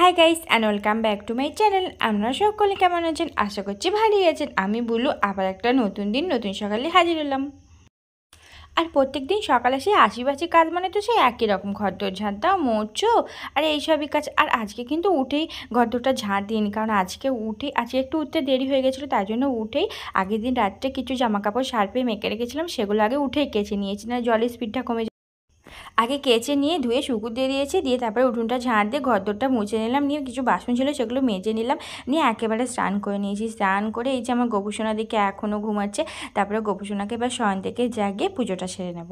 Hi guys and welcome back to my channel. আপনারা সকলে কেমন আছেন? আশা করছি ভালোই আছেন। আমি বুলু আবার একটা নতুন দিন নতুন সকালে হাজির হলাম। আর প্রত্যেক দিন সকালে সেই আশিবাসি কাজ মানে তো সেই একই রকম, ঘরদোর ঝাঁট দাও, মোছো আর এইসবই কাজ। আর আজকে কিন্তু উঠেই ঘরদোরটা ঝাঁট দিইনি, কারণ আজকে একটু উঠতে দেরি হয়ে গেছিলো, তাই জন্য উঠেই আগের দিন রাত্রে কিছু জামা কাপড় সার্ফে মেখে রেখেছিলাম, সেগুলো আগে উঠেই কেচে নিয়েছি, না জলের স্পিডটা কমে। আগে কেচে নিয়ে ধুয়ে শুকুর দিয়ে দিয়েছি, দিয়ে তারপরে উঠোনটা ঝাঁট দিয়ে ঘরদোরটা মুছে নিলাম, নিয়ে কিছু বাসন ছিল সেগুলো মেজে নিলাম, নিয়ে একেবারে স্নান করে নিয়েছি। স্নান করে এই যে আমার গোপুসোনা দিকে এখনও ঘুমাচ্ছে, তারপরে গোপুসোনাকে এবার শয়ন থেকে জাগিয়ে পুজোটা সেরে নেব।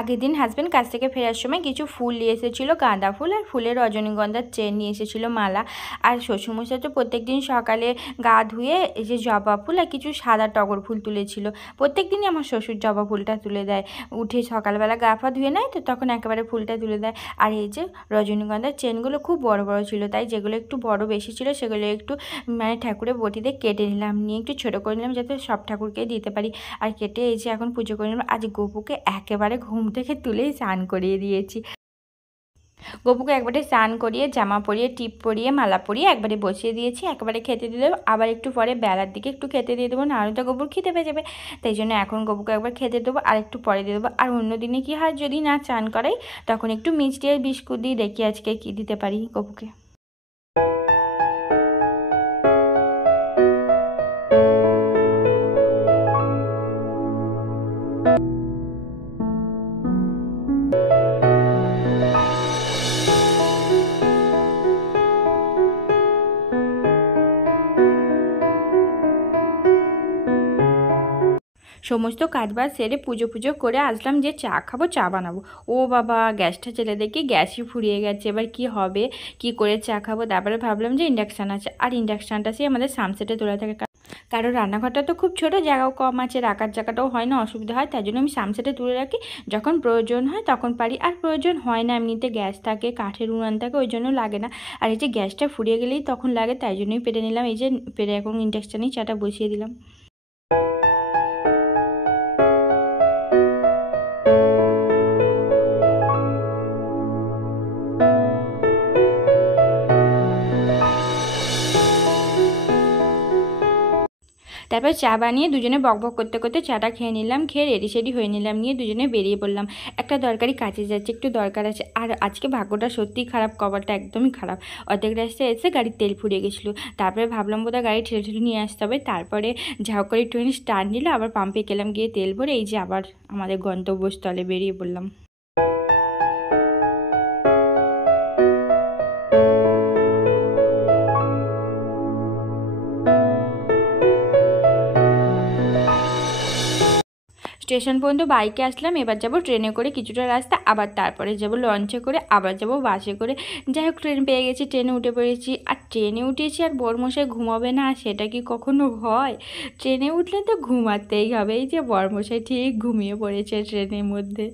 আগের দিন হাজব্যান্ড কাছ থেকে ফেরার সময় কিছু ফুল নিয়ে এসেছিলো, গাঁদা ফুল আর ফুলের রজনীগন্ধার চেন নিয়ে এসেছিলো মালা। আর শ্বশুরমশাই তো প্রত্যেক দিন সকালে গা ধুয়ে এই যে জবা ফুল আর কিছু সাদা টগর ফুল তুলেছিল। প্রত্যেক দিনই আমার শ্বশুর জবা ফুলটা তুলে দেয়, উঠে সকালবেলা গা ফা ধুয়ে নেয় তো তখন একেবারে ফুলটা তুলে দেয়। আর এই যে রজনীগন্ধার চেনগুলো খুব বড় বড় ছিল, তাই যেগুলো একটু বড় বেশি ছিল সেগুলো একটু মানে ঠাকুরের বটিতে কেটে নিলাম, নিয়ে একটু ছোটো করে নিলাম যাতে সব ঠাকুরকে দিতে পারি। আর কেটে এই যে এখন পুজো করে নিলাম। আজ গোপুকে একেবারে ঘুম থেকে তুলেই স্নান করিয়ে দিয়েছি। গোপুকে একবারে স্নান করিয়ে জামা পরিয়ে টিপ পরিয়ে মালা পরিয়ে একবারে বসিয়ে দিয়েছি, একবারে খেতে দিয়ে দেবো। আবার একটু পরে বেলার দিকে একটু খেতে দিয়ে দেবো, নাহলে তো গোপুর খেতে পেয়ে যাবে। তাই জন্য এখন গোপুকে একবার খেতে দেবো আর একটু পরে দিয়ে দেবো। আর অন্য দিনে কি হয়, যদি না স্নান করাই তখন একটু মিষ্টি আর বিস্কুট দিয়ে দেখি আজকে কি দিতে পারি গোপুকে। সমস্ত কাজবাজ সেরে পুজো পুজো করে আসলাম যে চা খাবো, চা বানাবো। ও বাবা, গ্যাসটা জ্বেলে দেখি গ্যাসই ফুরিয়ে গেছে। এবার কি হবে, কি করে চা খাবো? তারপরে ভাবলাম যে ইন্ডাকশান আছে, আর ইন্ডাকশানটা সেই আমাদের সামসেটে তোলা থাকে, কারণ রান্নাঘরটা তো খুব ছোটো, জায়গাও কম আছে, রাখার জায়গাটাও হয় না, অসুবিধা হয়, তাই জন্য আমি সামসেটে তুলে রাখি। যখন প্রয়োজন হয় তখন পারি, আর প্রয়োজন হয় না, এমনিতে গ্যাস থাকে, কাঠের উনান থাকে, ওই জন্য লাগে না। আর এই যে গ্যাসটা ফুরিয়ে গেলেই তখন লাগে, তাই জন্যই পেরে নিলাম। এই যে পেরে এখন ইন্ডাকশানেই চাটা বসিয়ে দিলাম। তারপর চা বানিয়ে দুজনে বকবক করতে করতে চাটা খেয়ে নিলাম, খেয়ে রেডি সেডি হয়ে নিলাম, নিয়ে দুজনে বেরিয়ে পড়লাম। একটা দরকারি কাজে যাচ্ছে, একটু দরকার আছে। আর আজকে ভাগ্যটা সত্যিই খারাপ, কপালটা একদমই খারাপ। অর্ধেক রাস্তায় এসে গাড়ির তেল ফুরিয়ে গেছিলো, তারপরে ভাবলাম বোধহয় গাড়ি ঠেলে ঠেলে নিয়ে আসতে হবে। তারপরে ঝাউ করে একটুখানি স্টার্ট নিল, আবার পাম্পে গেলাম, গিয়ে তেল ভরে এই যে আবার আমাদের গন্তব্যস্থলে বেরিয়ে পড়লাম। স্টেশন পর্যন্ত বাইকে আসলাম, এবার যাব ট্রেনে করে কিছুটা রাস্তা, আবার তারপরে যাব লঞ্চে করে, আবার যাব বাসে করে। যাই হোক, ট্রেন পেয়ে গেছি, ট্রেনে উঠে পড়েছি। আর ট্রেনে উঠেছি আর বরমশাই ঘুমাবে না, সেটা কি কখনো হয়? ট্রেনে উঠলে তো ঘুমাতেই হবে। এই যে বরমশাই ঠিক ঘুমিয়ে পড়েছে ট্রেনের মধ্যে।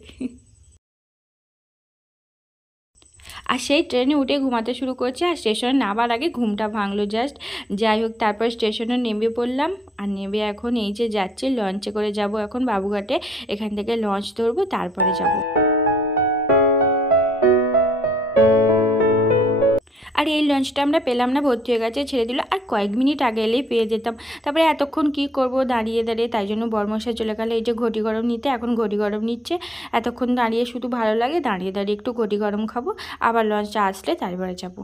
আর সেই ট্রেনে উঠে ঘুমাতে শুরু করছে, আর স্টেশনে নামার আগে ঘুমটা ভাঙলো জাস্ট। যাই হোক, তারপর স্টেশনে নেমে পড়লাম, আর নেমে এখন এই যে যাচ্ছি, লঞ্চে করে যাব এখন বাবুঘাটে। এখান থেকে লঞ্চ ধরবো, তারপরে যাব। আর এই লঞ্চটা আমরা পেলাম না, ভর্তি হয়ে গেছে, ছেড়ে দিল। আর কয়েক মিনিট আগে এলেই পেয়ে যেতাম। তারপরে এতক্ষণ কি করব দাঁড়িয়ে দাঁড়িয়ে, তাই জন্য বরমশাই চলে গেল এই যে ঘটি গরম নিতে। এখন ঘটি গরম নিচ্ছে। এতক্ষণ দাঁড়িয়ে শুধু ভালো লাগে, দাঁড়িয়ে দাঁড়িয়ে একটু ঘটি গরম খাবো, আবার লঞ্চটা আসলে তারপরে যাব।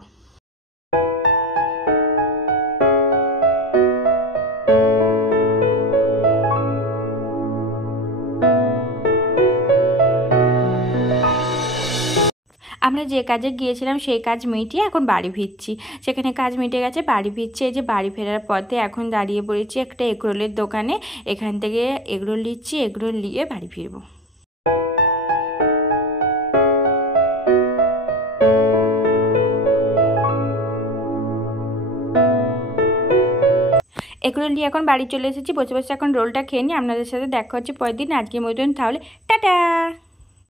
আমরা যে কাজে গিয়েছিলাম সেই কাজ মিটিয়ে এখন বাড়ি ফিরছি। সেখানে কাজ মিটে গেছে, বাড়ি ফিরছি। এই যে বাড়ি ফেরার পথে এখন দাঁড়িয়ে পড়েছি একটা এগরোলের দোকানে। এখান থেকে এগরোল নিচ্ছি, এগরোল নিয়ে বাড়ি ফিরবো। এগরোল নিয়ে এখন বাড়ি চলে এসেছি, বসে বসে এখন রোলটা খেয়ে নিই। আপনাদের সাথে দেখা হচ্ছে পরের দিন। আজকের মতন তাহলে টাটা।